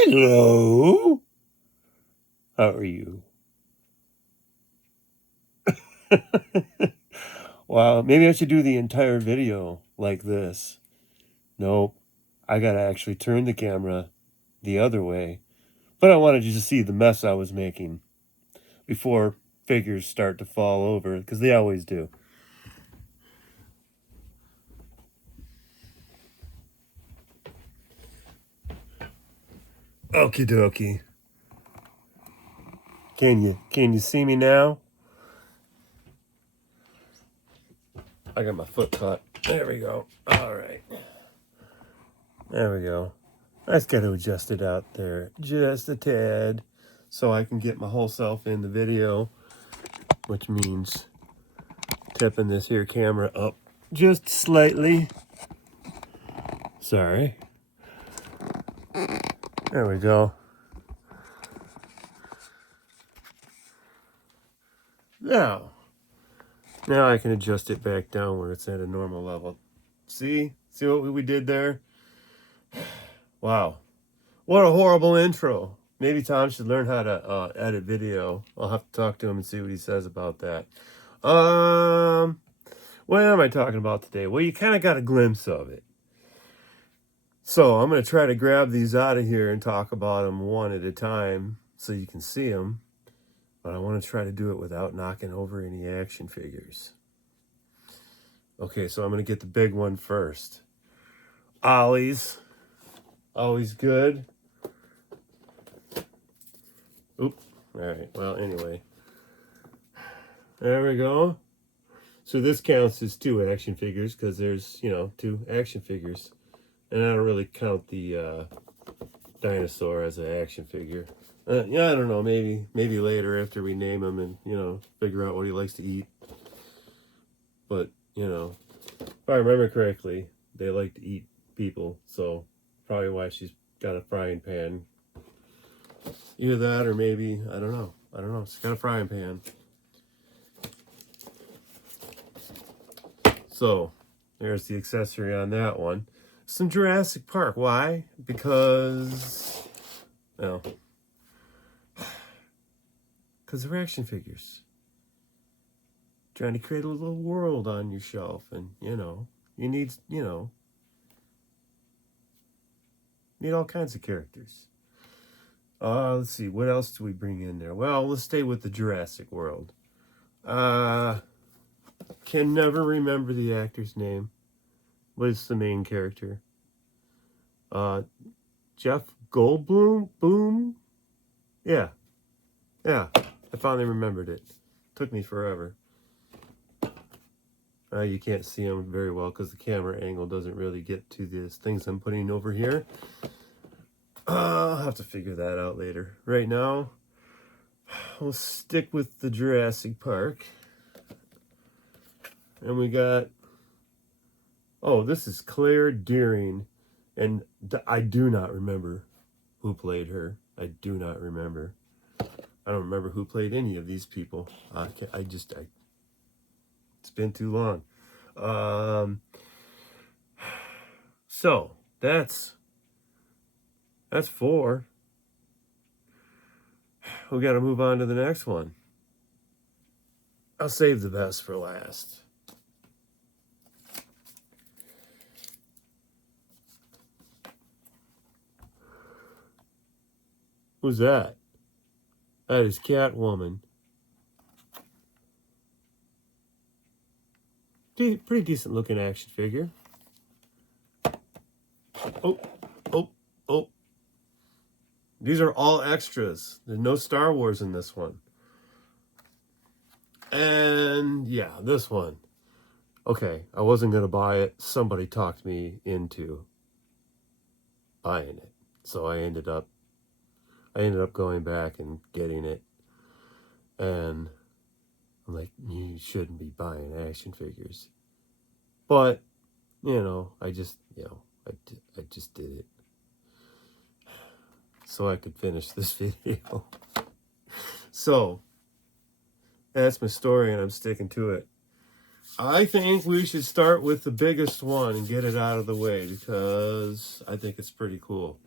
Hello. How are you? Wow, maybe I should do the entire video like this. Nope. I gotta actually turn the camera the other way. But I wanted you to see the mess I was making before figures start to fall over, because they always do. Okie dokie. Can you see me now? I got my foot caught. There we go. Alright. There we go. I just got to adjust it out there just a tad so I can get my whole self in the video, which means tipping this here camera up just slightly. Sorry. There we go. Now I can adjust it back down where it's at a normal level. See what we did there? Wow. What a horrible intro. Maybe Tom should learn how to edit video. I'll have to talk to him and see what he says about that. What am I talking about today? Well, you kind of got a glimpse of it. So I'm going to try to grab these out of here and talk about them one at a time so you can see them. But I want to try to do it without knocking over any action figures. Okay, so I'm going to get the big one first. Ollie's. Always good. Oop. All right, well, anyway. There we go. So this counts as 2 action figures because there's, 2 action figures. And I don't really count the dinosaur as an action figure. Yeah, I don't know. Maybe later after we name him and, figure out what he likes to eat. But, if I remember correctly, they like to eat people. So probably why she's got a frying pan. Either that or maybe, I don't know. She's got a frying pan. So there's the accessory on that one. Some Jurassic Park. Why? Because, well, because they're action figures. Trying to create a little world on your shelf, and you need all kinds of characters. Let's see, what else do we bring in there? Well, let's stay with the Jurassic World. Can never remember the actor's name. What is the main character? Jeff Goldblum? Boom? Yeah. I finally remembered it. Took me forever. You can't see him very well because the camera angle doesn't really get to these things I'm putting over here. I'll have to figure that out later. Right now, we'll stick with the Jurassic Park. And we got... Oh, this is Claire Dearing. And I do not remember who played her. I do not remember. I don't remember who played any of these people. It's been too long. So that's 4. We got to move on to the next one. I'll save the best for last. Who's that? That is Catwoman. Pretty decent looking action figure. Oh. These are all extras. There's no Star Wars in this one. And yeah, this one. Okay, I wasn't going to buy it. Somebody talked me into buying it. So I ended up going back and getting it. And I'm like, you shouldn't be buying action figures. But, I just did it. So I could finish this video. So, that's my story and I'm sticking to it. I think we should start with the biggest one and get it out of the way because I think it's pretty cool.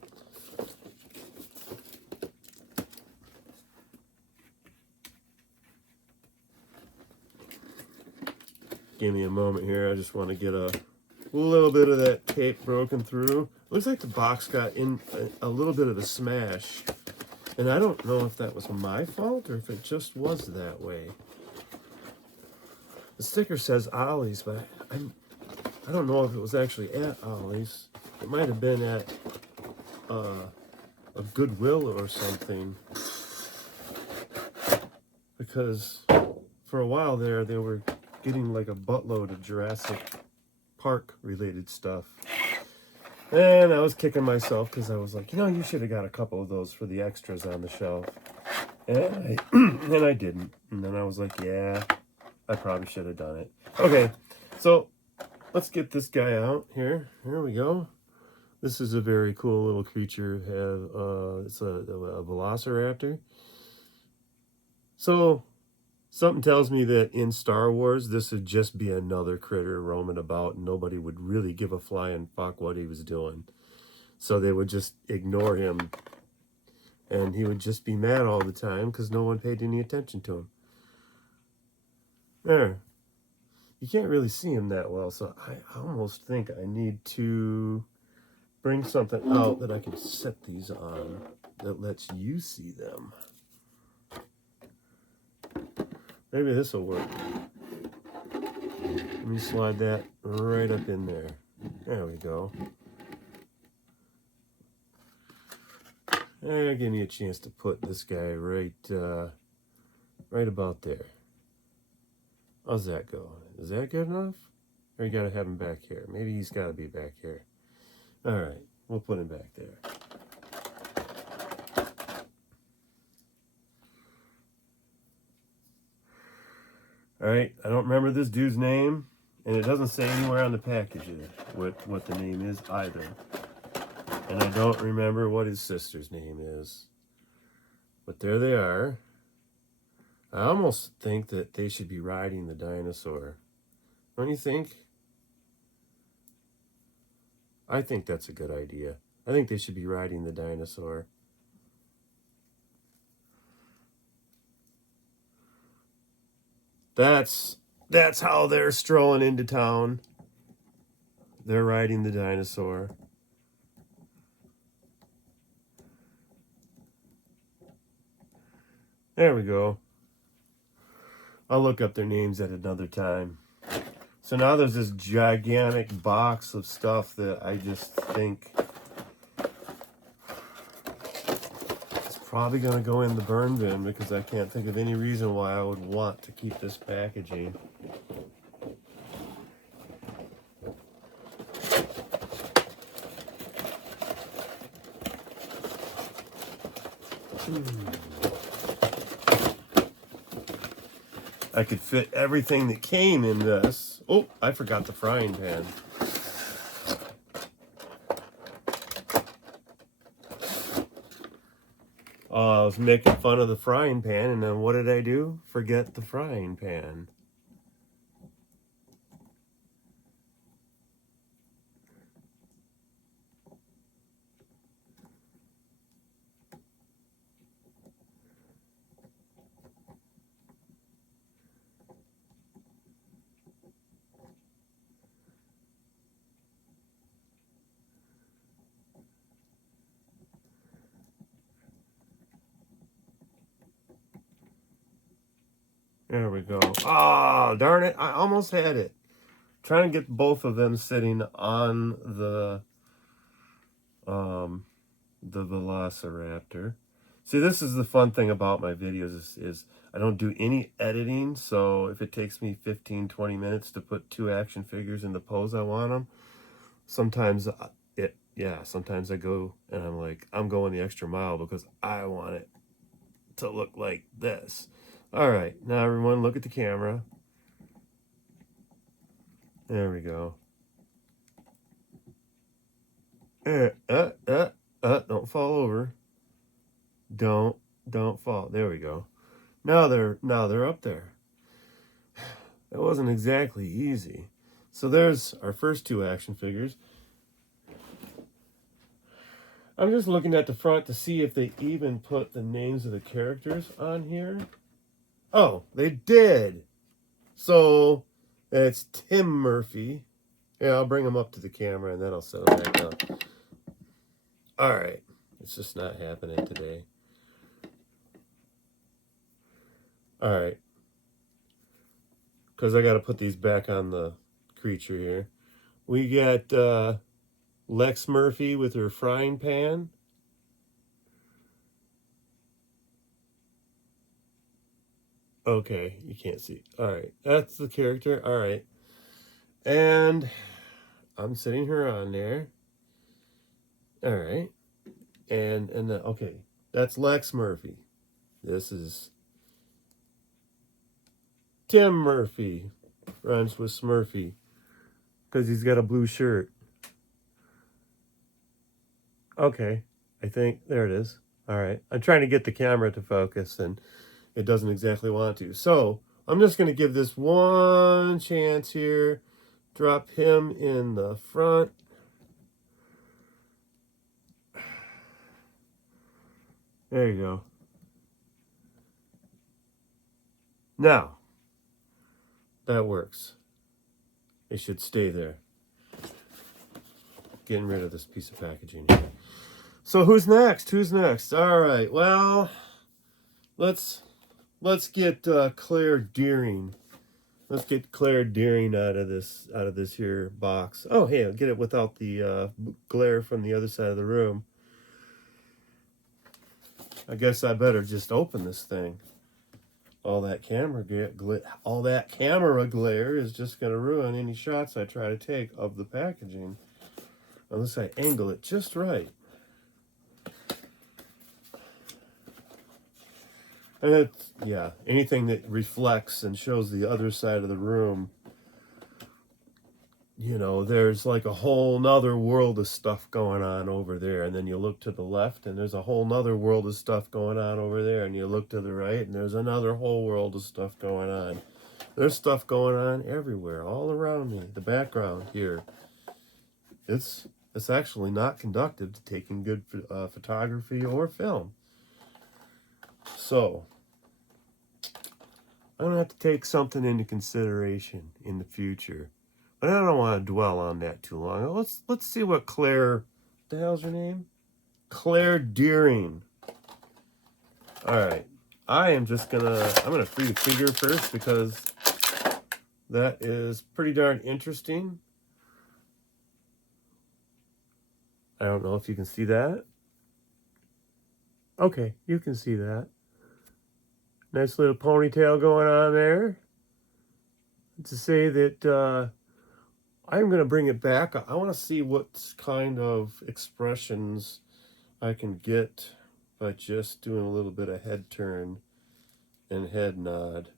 give me a moment here. I just want to get a little bit of that tape broken through. Looks like the box got in a little bit of a smash. And I don't know if that was my fault or if it just was that way. The sticker says Ollie's, but I don't know if it was actually at Ollie's. It might have been at a Goodwill or something. Because for a while there, they were getting like a buttload of Jurassic Park related stuff. And I was kicking myself because I was like, you should have got a couple of those for the extras on the shelf. And I didn't. And then I was like, yeah, I probably should have done it. Okay, so let's get this guy out here. Here we go. This is a very cool little creature. It's a velociraptor. So something tells me that in Star Wars, this would just be another critter roaming about, and nobody would really give a flying fuck what he was doing. So they would just ignore him, and he would just be mad all the time because no one paid any attention to him. There. You can't really see him that well, so I almost think I need to bring something out that I can set these on that lets you see them. Maybe this will work. Let me slide that right up in there. There we go. Give me a chance to put this guy right about there. How's that go? Is that good enough? Or you gotta have him back here? Maybe he's gotta be back here. All right, we'll put him back there. All right, I don't remember this dude's name, and it doesn't say anywhere on the package what the name is either. And I don't remember what his sister's name is. But there they are. I almost think that they should be riding the dinosaur. Don't you think? I think that's a good idea. I think they should be riding the dinosaur. That's how they're strolling into town. They're riding the dinosaur. There we go. I'll look up their names at another time. So now there's this gigantic box of stuff that I just think is probably going to go in the burn bin because I can't think of any reason why I would want to keep this packaging. I could fit everything that came in this. Oh, I forgot the frying pan. I was making fun of the frying pan, and then what did I do? Forget the frying pan. There we go. Oh, darn it. I almost had it. Trying to get both of them sitting on the Velociraptor. See, this is the fun thing about my videos is I don't do any editing. So if it takes me 15-20 minutes to put 2 action figures in the pose I want them, sometimes sometimes I go and I'm like, I'm going the extra mile because I want it to look like this. All right, now everyone look at the camera. There we go. Don't fall over. Don't fall. There we go. Now they're up there. That wasn't exactly easy. So there's our first 2 action figures. I'm just looking at the front to see if they even put the names of the characters on here. Oh, they did. So It's Tim Murphy. Yeah, I'll bring him up to the camera and then I'll set him back down. All right. It's just not happening today. All right. Because I got to put these back on the creature here. We got Lex Murphy with her frying pan. Okay, you can't see. All right, that's the character. All right. And I'm sitting her on there. All right. Okay, that's Lex Murphy. This is Tim Murphy. Rhymes with Smurfy because he's got a blue shirt. Okay, I think there it is. All right. I'm trying to get the camera to focus and it doesn't exactly want to. So I'm just going to give this one chance here. Drop him in the front. There you go. Now, that works. It should stay there. Getting rid of this piece of packaging here. So who's next? Who's next? All right. Well, let's get Claire Deering. Let's get Claire Deering out of this here box. Oh, hey, I'll get it without the glare from the other side of the room. I guess I better just open this thing. All that camera glare is just going to ruin any shots I try to take of the packaging. Unless I angle it just right. And it's, yeah, anything that reflects and shows the other side of the room, you know, there's like a whole nother world of stuff going on over there. And then you look to the left and there's a whole nother world of stuff going on over there. And you look to the right and there's another whole world of stuff going on. There's stuff going on everywhere, all around me. The background here. It's actually not conducive to taking good photography or film. So, I'm going to have to take something into consideration in the future. But I don't want to dwell on that too long. Let's see what Claire, what the hell's her name? Claire Deering. All right. I'm gonna free the figure first because that is pretty darn interesting. I don't know if you can see that. Okay, you can see that. Nice little ponytail going on there. To say that I'm going to bring it back. I want to see what kind of expressions I can get by just doing a little bit of head turn and head nod.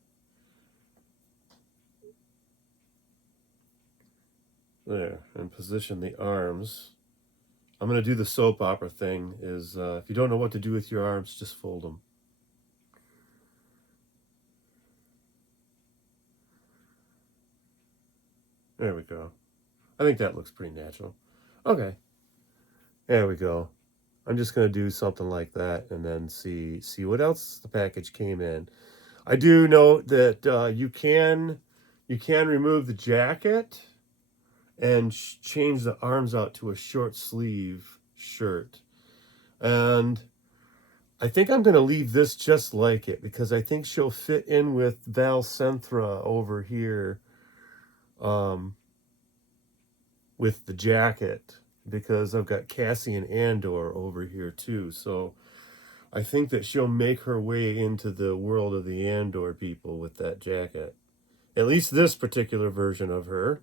There, and position the arms. I'm going to do the soap opera thing is if you don't know what to do with your arms, just fold them. There we go. I think that looks pretty natural. Okay. There we go. I'm just going to do something like that and then see what else the package came in. I do note that you can remove the jacket and change the arms out to a short sleeve shirt. And I think I'm going to leave this just like it because I think she'll fit in with Val Centra over here with the jacket because I've got Cassian Andor over here too. So I think that she'll make her way into the world of the Andor people with that jacket. At least this particular version of her.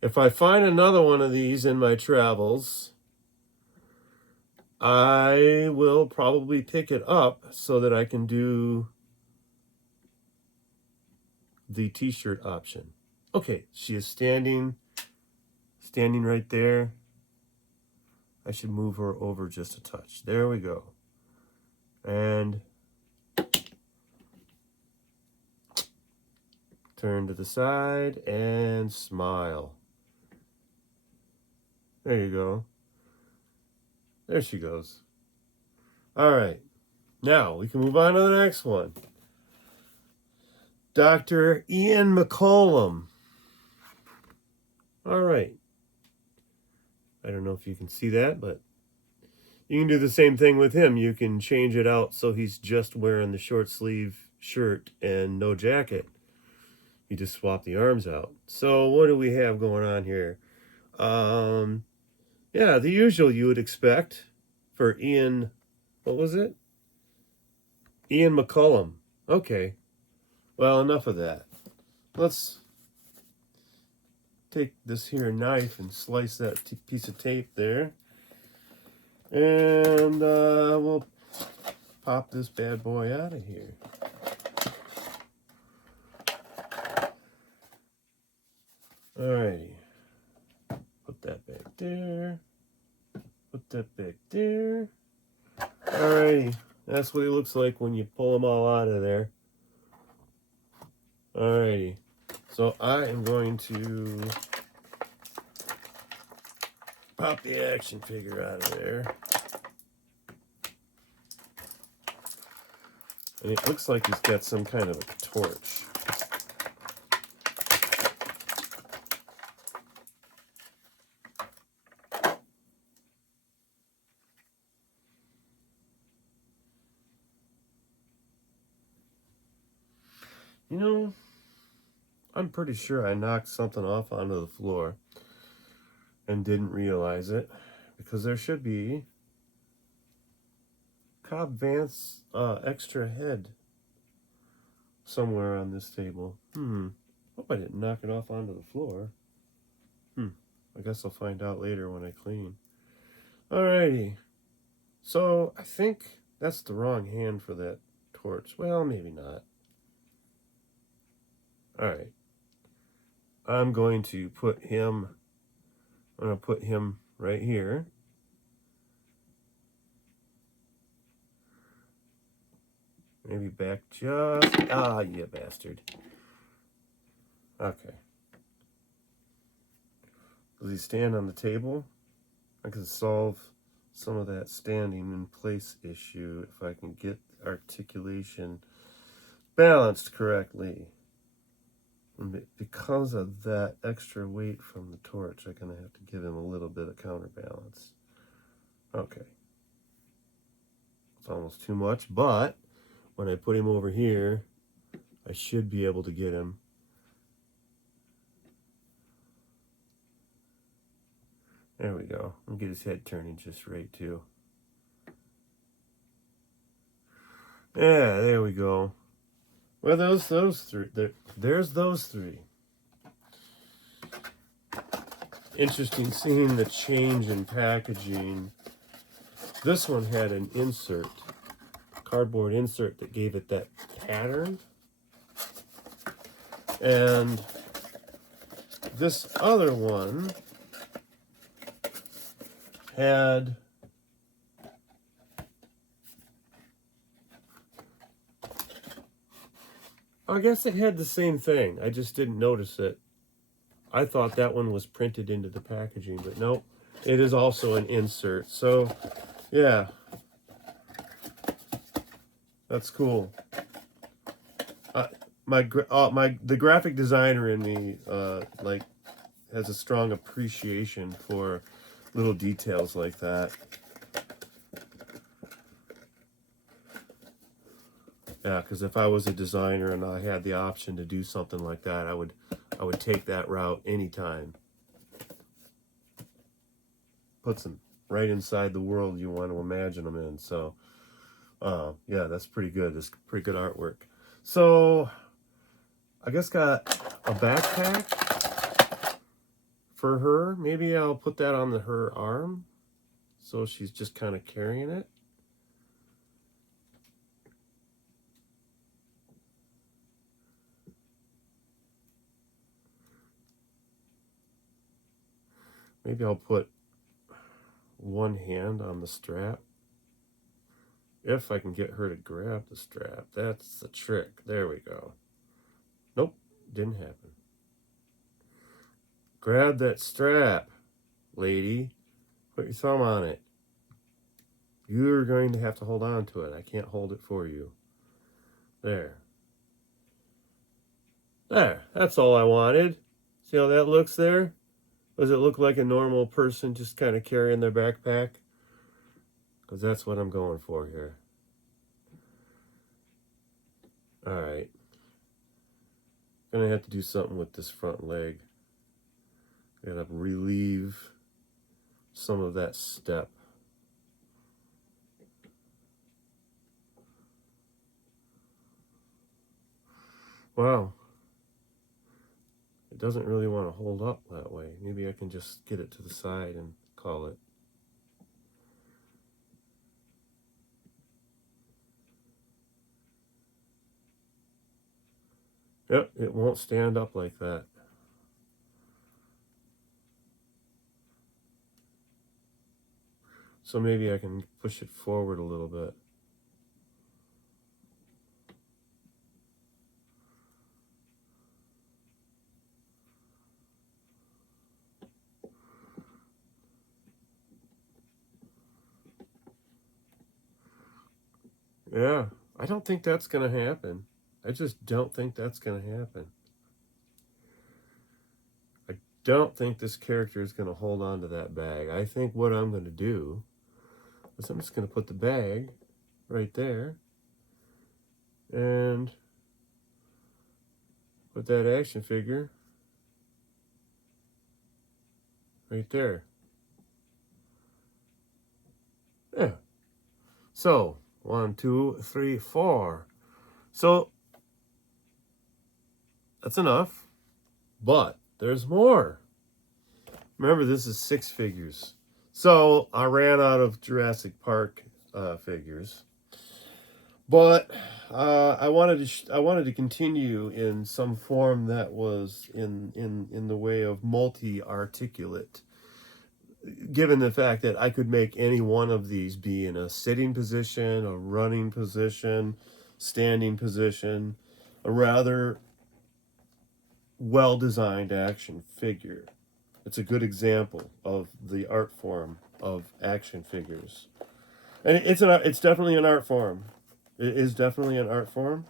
If I find another one of these in my travels, I will probably pick it up so that I can do the t-shirt option. Okay, she is standing right there. I should move her over just a touch. There we go. And turn to the side and smile. There you go. There she goes. All right. Now we can move on to the next one. Dr. Ian McCollum. All right. I don't know if you can see that, but you can do the same thing with him. You can change it out so he's just wearing the short sleeve shirt and no jacket. You just swap the arms out. So what do we have going on here? Yeah, the usual you would expect for Ian, what was it? Ian McCollum. Okay, well, enough of that. Let's take this here knife and slice that piece of tape there. And we'll pop this bad boy out of here. Alrighty. Put that back there. Put that back there. Alrighty. That's what he looks like when you pull them all out of there. Alrighty. So I am going to pop the action figure out of there. And it looks like he's got some kind of a torch. You know, I'm pretty sure I knocked something off onto the floor and didn't realize it, because there should be Cobb Vanth's extra head somewhere on this table. Hope I didn't knock it off onto the floor. I guess I'll find out later when I clean. Alrighty. So I think that's the wrong hand for that torch. Well, maybe not. Alright. I'm going to put him right here. Maybe back just... Ah, you bastard. Okay. Does he stand on the table? I can solve some of that standing in place issue if I can get articulation balanced correctly. And because of that extra weight from the torch, I'm going to have to give him a little bit of counterbalance. Okay. It's almost too much, but when I put him over here, I should be able to get him. There we go. I'll get his head turning just right, too. Yeah, there we go. Well, those three. There's those three. Interesting seeing the change in packaging. This one had an insert, cardboard insert that gave it that pattern. And this other one had I guess it had the same thing. I just didn't notice it. I thought that one was printed into the packaging, but nope. It is also an insert. So, yeah. That's cool. The graphic designer in me like has a strong appreciation for little details like that. Yeah, because if I was a designer and I had the option to do something like that, I would take that route anytime. Puts them right inside the world you want to imagine them in. So, yeah, that's pretty good. That's pretty good artwork. So, I guess got a backpack for her. Maybe I'll put that on her arm, so she's just kind of carrying it. Maybe I'll put one hand on the strap. If I can get her to grab the strap. That's the trick. There we go. Nope, didn't happen. Grab that strap, lady. Put your thumb on it. You're going to have to hold on to it. I can't hold it for you. There. There, that's all I wanted. See how that looks there? Does it look like a normal person just kind of carrying their backpack? Because that's what I'm going for here. Alright. Gonna have to do something with this front leg. Gotta relieve some of that step. Wow. It doesn't really want to hold up that way. Maybe I can just get it to the side and call it. Yep, it won't stand up like that. So maybe I can push it forward a little bit. Yeah, I don't think that's going to happen. I just don't think that's going to happen. I don't think this character is going to hold on to that bag. I think what I'm going to do is I'm just going to put the bag right there and put that action figure right there. Yeah. So, 1, 2, 3, 4. So, that's enough. But there's more. Remember, this is 6 figures. So, I ran out of Jurassic Park figures. But I wanted to continue in some form that was in the way of multi-articulate. Given the fact that I could make any one of these be in a sitting position, a running position, standing position, a rather well-designed action figure. It's a good example of the art form of action figures. And it's definitely an art form. It is definitely an art form.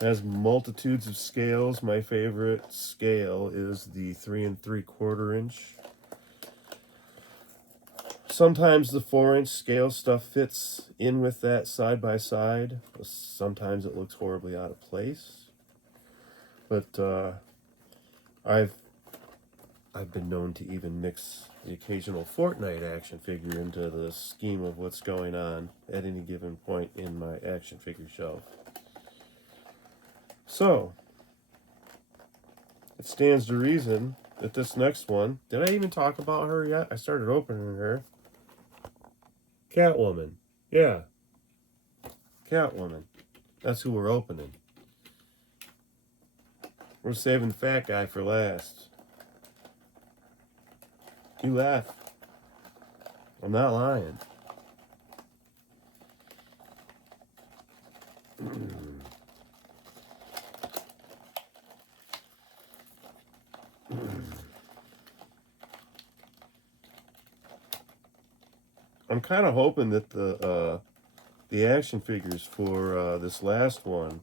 It has multitudes of scales. My favorite scale is the 3 3/4 inch. Sometimes the 4-inch scale stuff fits in with that side by side. Sometimes it looks horribly out of place. But I've been known to even mix the occasional Fortnite action figure into the scheme of what's going on at any given point in my action figure shelf. So, it stands to reason that this next one, did I even talk about her yet? I started opening her. Catwoman. Yeah. Catwoman. That's who we're opening. We're saving the fat guy for last. You laugh. I'm not lying. I'm kind of hoping that the action figures for this last one,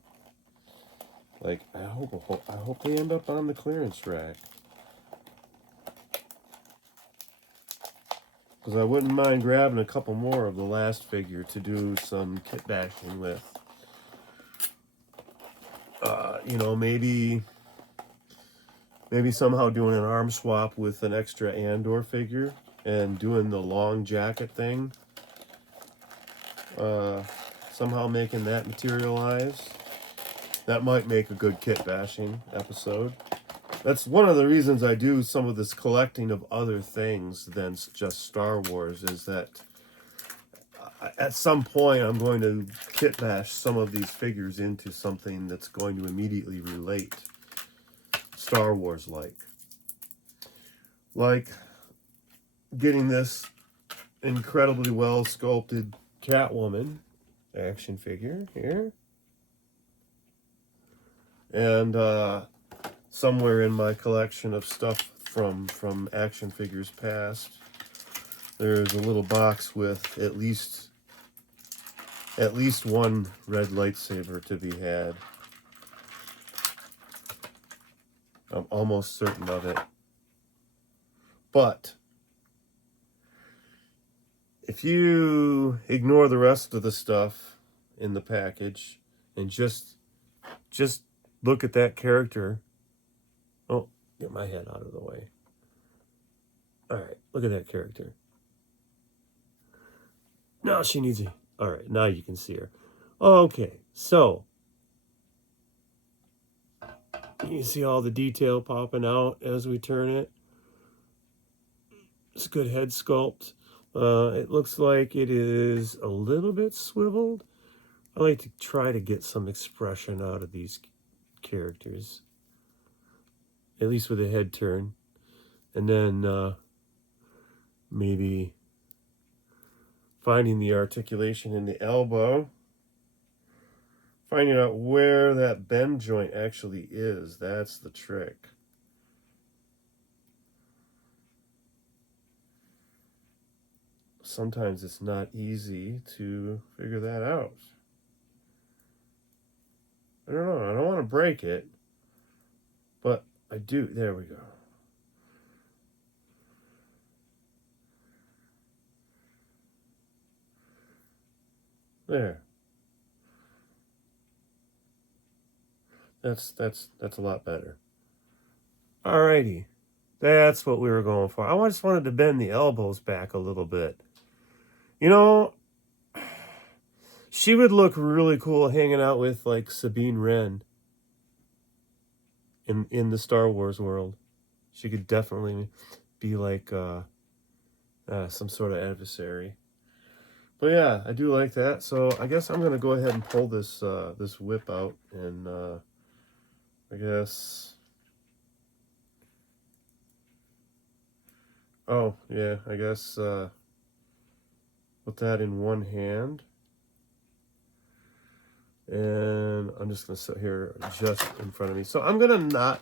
like I hope they end up on the clearance rack, because I wouldn't mind grabbing a couple more of the last figure to do some kit bashing with. You know, maybe somehow doing an arm swap with an extra Andor figure and doing the long jacket thing. Somehow making that materialize. That might make a good kit bashing episode. That's one of the reasons I do some of this collecting of other things than just Star Wars, is that at some point I'm going to kit bash some of these figures into something that's going to immediately relate Star Wars like getting this incredibly well sculpted Catwoman action figure here, and somewhere in my collection of stuff from action figures past, there's a little box with at least at least one red lightsaber to be had. I'm almost certain of it. But if you ignore the rest of the stuff in the package and just look at that character. Oh, get my head out of the way. All right, look at that character. No, she needs it. All right, now you can see her. Okay, so you see all the detail popping out as we turn it. It's a good head sculpt. It looks like it is a little bit swiveled. I like to try to get some expression out of these characters, at least with a head turn. And then maybe finding the articulation in the elbow, finding out where that bend joint actually is. That's the trick. Sometimes it's not easy to figure that out. I don't know. I don't want to break it, but I do. There we go. There. That's a lot better. Alrighty. That's what we were going for. I just wanted to bend the elbows back a little bit. You know, she would look really cool hanging out with like Sabine Wren in the Star Wars world. She could definitely be like some sort of adversary. But yeah, I do like that. So I guess I'm gonna go ahead and pull this this whip out, and I guess. Oh yeah, I guess put that in one hand, and I'm just gonna sit here just in front of me. So I'm gonna not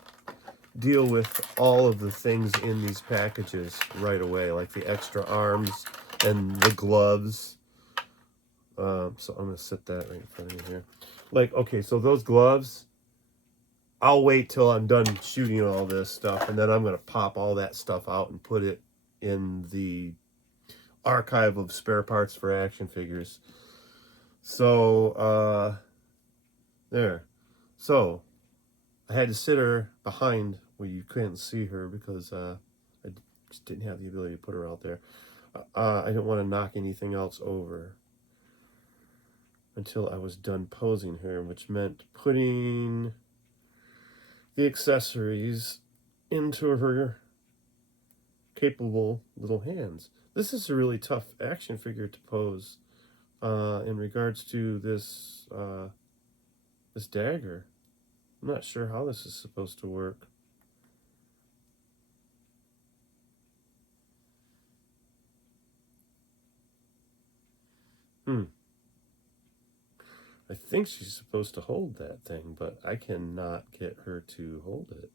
deal with all of the things in these packages right away, like the extra arms and the gloves. So I'm gonna set that right in front of me here. Like, okay, so those gloves, I'll wait till I'm done shooting all this stuff, and then I'm gonna pop all that stuff out and put it in the archive of spare parts for action figures. So there. So I had to sit her behind where you couldn't see her because I just didn't have the ability to put her out there. I didn't want to knock anything else over until I was done posing her, which meant putting the accessories into her capable little hands. This is a really tough action figure to pose in regards to this this dagger. I'm not sure how this is supposed to work. I think she's supposed to hold that thing, but I cannot get her to hold it.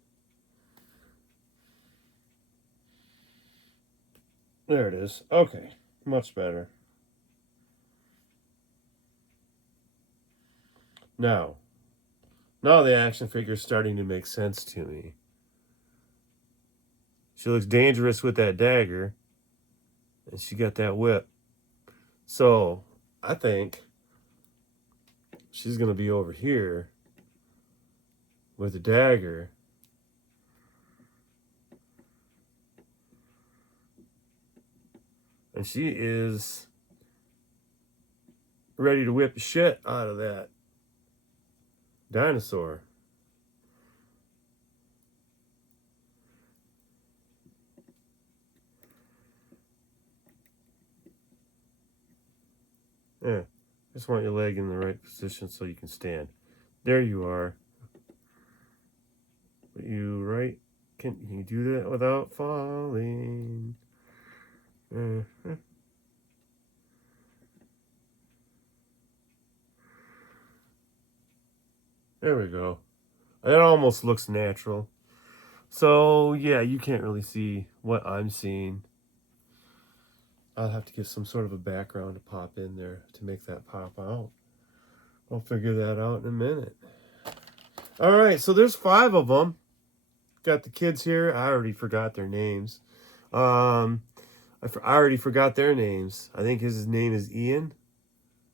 There it is. Okay, much better. Now the action figure is starting to make sense to me. She looks dangerous with that dagger, and she got that whip. So I think she's going to be over here with the dagger. And she is ready to whip the shit out of that dinosaur. Yeah, just want your leg in the right position so you can stand. There you are. But you right? Can you do that without falling? Uh-huh. There we go. It almost looks natural. So yeah, you can't really see what I'm seeing. I'll have to get some sort of a background to pop in there to make that pop out. I'll figure that out in a minute. All right, so there's 5 of them. Got the kids here. I already forgot their names. I already forgot their names. I think his name is Ian.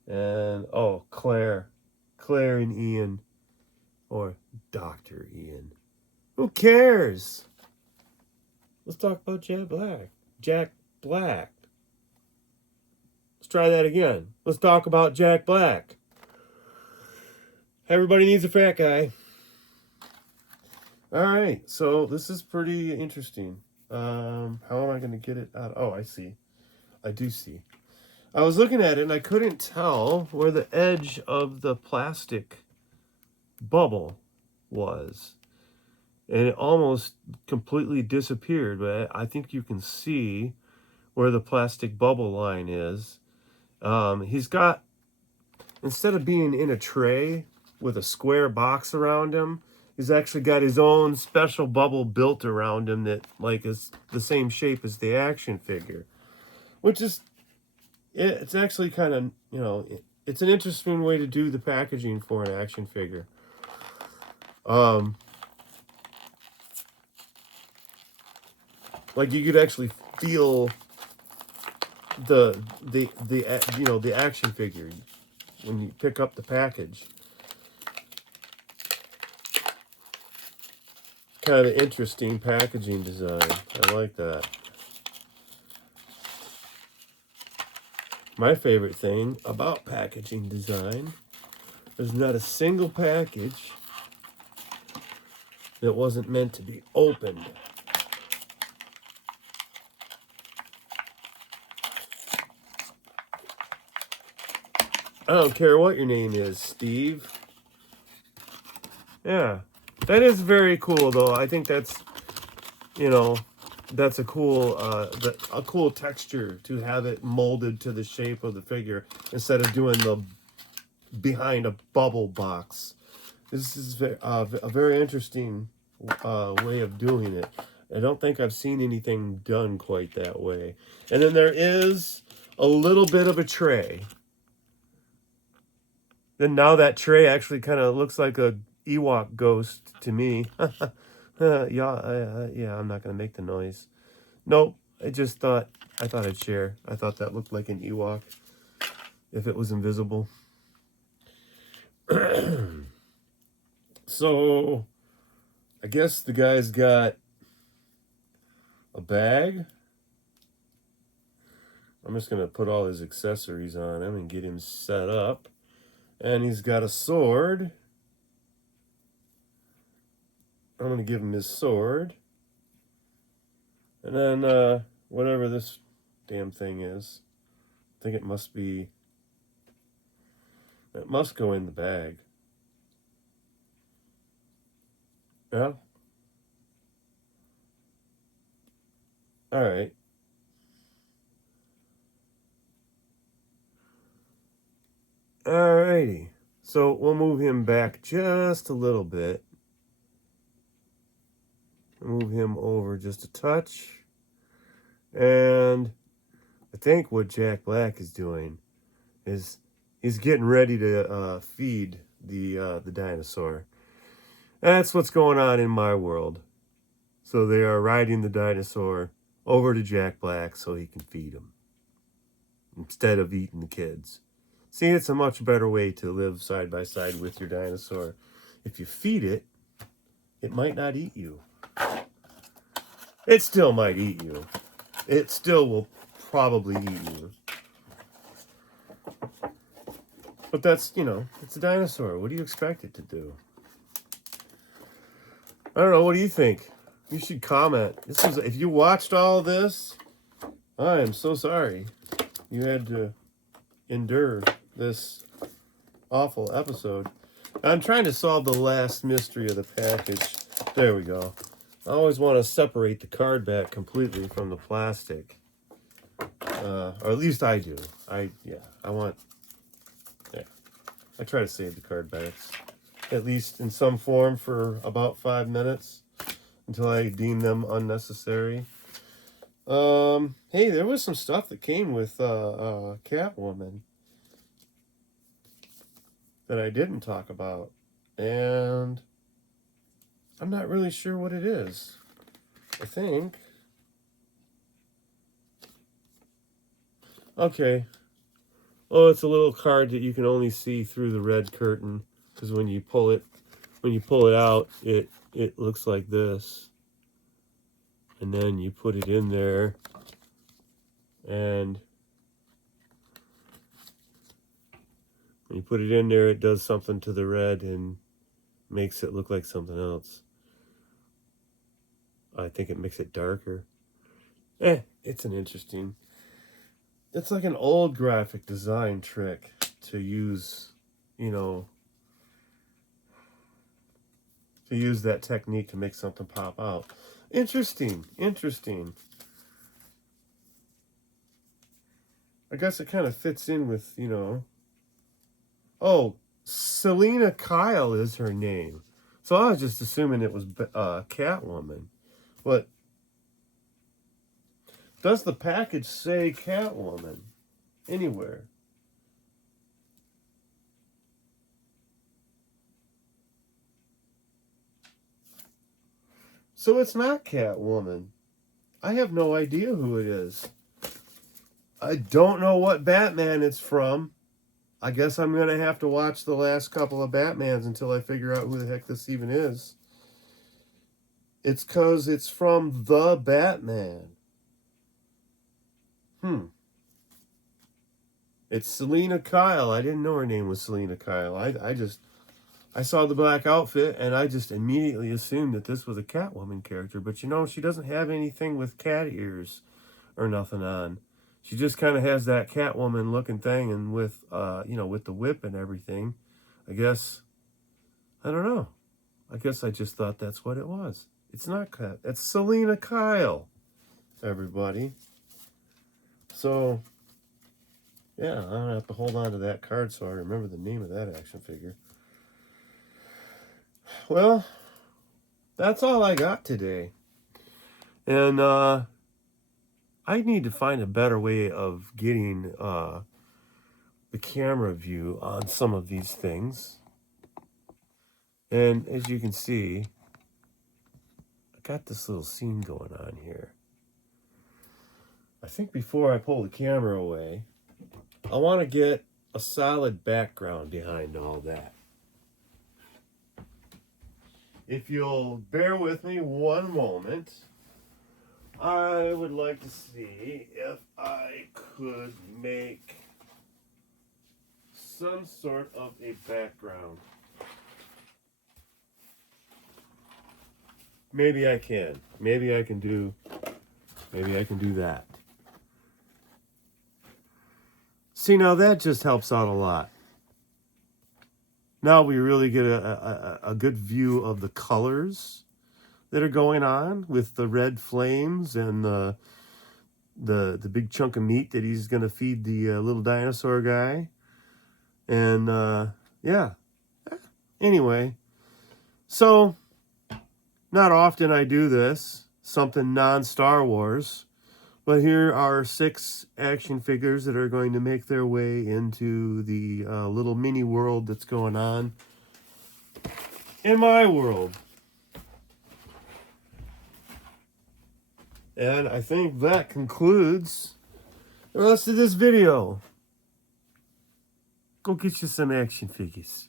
And, oh, Claire. Claire and Ian. Or Dr. Ian. Who cares? Let's talk about Jack Black. Jack Black. Let's try that again. Let's talk about Jack Black. Everybody needs a fat guy. All right, so this is pretty interesting. How am I going to get it out? Oh, I see. I do see. I was looking at it and I couldn't tell where the edge of the plastic bubble was. And it almost completely disappeared, but I think you can see where the plastic bubble line is. He's got, instead of being in a tray with a square box around him, he's actually got his own special bubble built around him that like is the same shape as the action figure, which is, it's actually kind of, you know, it's an interesting way to do the packaging for an action figure. Like you could actually feel the you know, the action figure when you pick up the package. Kind of interesting packaging design. I like that. My favorite thing about packaging design is not a single package that wasn't meant to be opened. I don't care what your name is, Steve. Yeah, that is very cool, though. I think that's, you know, that's a cool texture to have it molded to the shape of the figure instead of doing the behind a bubble box. This is a very interesting way of doing it. I don't think I've seen anything done quite that way. And then there is a little bit of a tray. Then now that tray actually kind of looks like a Ewok ghost to me. Yeah, I'm not going to make the noise. Nope, I thought I'd share. I thought that looked like an Ewok if it was invisible. So, I guess the guy's got a bag. I'm just going to put all his accessories on him and get him set up. And he's got a sword. I'm going to give him his sword. And then whatever this damn thing is. I think it must go in the bag. Yeah? Alright. Alrighty. So we'll move him back just a little bit. Move him over just a touch. And I think what Jack Black is doing is he's getting ready to feed the dinosaur. That's what's going on in my world. So they are riding the dinosaur over to Jack Black so he can feed him instead of eating the kids. See, it's a much better way to live side by side with your dinosaur. If you feed it, it might not eat you. It still might eat you. It still will probably eat you. But that's, you know, it's a dinosaur. What do you expect it to do? I don't know. What do you think? You should comment. If you watched all this, I am so sorry you had to endure this awful episode. I'm trying to solve the last mystery of the package. There we go. I always want to separate the card back completely from the plastic. Or at least I do. I try to save the card backs, at least in some form, for about 5 minutes until I deem them unnecessary. Hey, there was some stuff that came with Catwoman that I didn't talk about, and I'm not really sure what it is. I think. Okay. Oh, it's a little card that you can only see through the red curtain, because when you pull it out, it looks like this. And then you put it in there, and when you put it in there, it does something to the red and makes it look like something else. I think it makes it darker. It's an interesting... It's like an old graphic design trick to use, you know, to use that technique to make something pop out. Interesting, interesting. I guess it kind of fits in with, you know... Oh, Selena Kyle is her name. So I was just assuming it was Catwoman. But does the package say Catwoman anywhere? So it's not Catwoman. I have no idea who it is. I don't know what Batman it's from. I guess I'm going to have to watch the last couple of Batmans until I figure out who the heck this even is. It's because it's from the Batman. It's Selena Kyle. I didn't know her name was Selena Kyle. I saw the black outfit and I just immediately assumed that this was a Catwoman character. But you know, she doesn't have anything with cat ears or nothing on. She just kind of has that Catwoman looking thing, and with you know, with the whip and everything. I guess, I don't know. I guess I just thought that's what it was. It's not Cat. It's Selena Kyle, everybody. So, yeah, I'm going to have to hold on to that card so I remember the name of that action figure. Well, that's all I got today. And I need to find a better way of getting the camera view on some of these things. And as you can see, I got this little scene going on here. I think before I pull the camera away, I want to get a solid background behind all that. If you'll bear with me one moment, I would like to see if I could make some sort of a background. Maybe I can. Maybe I can do that. See, now that just helps out a lot. Now we really get a good view of the colors that are going on with the red flames and the big chunk of meat that he's going to feed the little dinosaur guy. And yeah. Anyway, so not often I do this, something non-Star Wars, but here are 6 action figures that are going to make their way into the little mini world that's going on in my world. And I think that concludes the rest of this video. Go get you some action figures.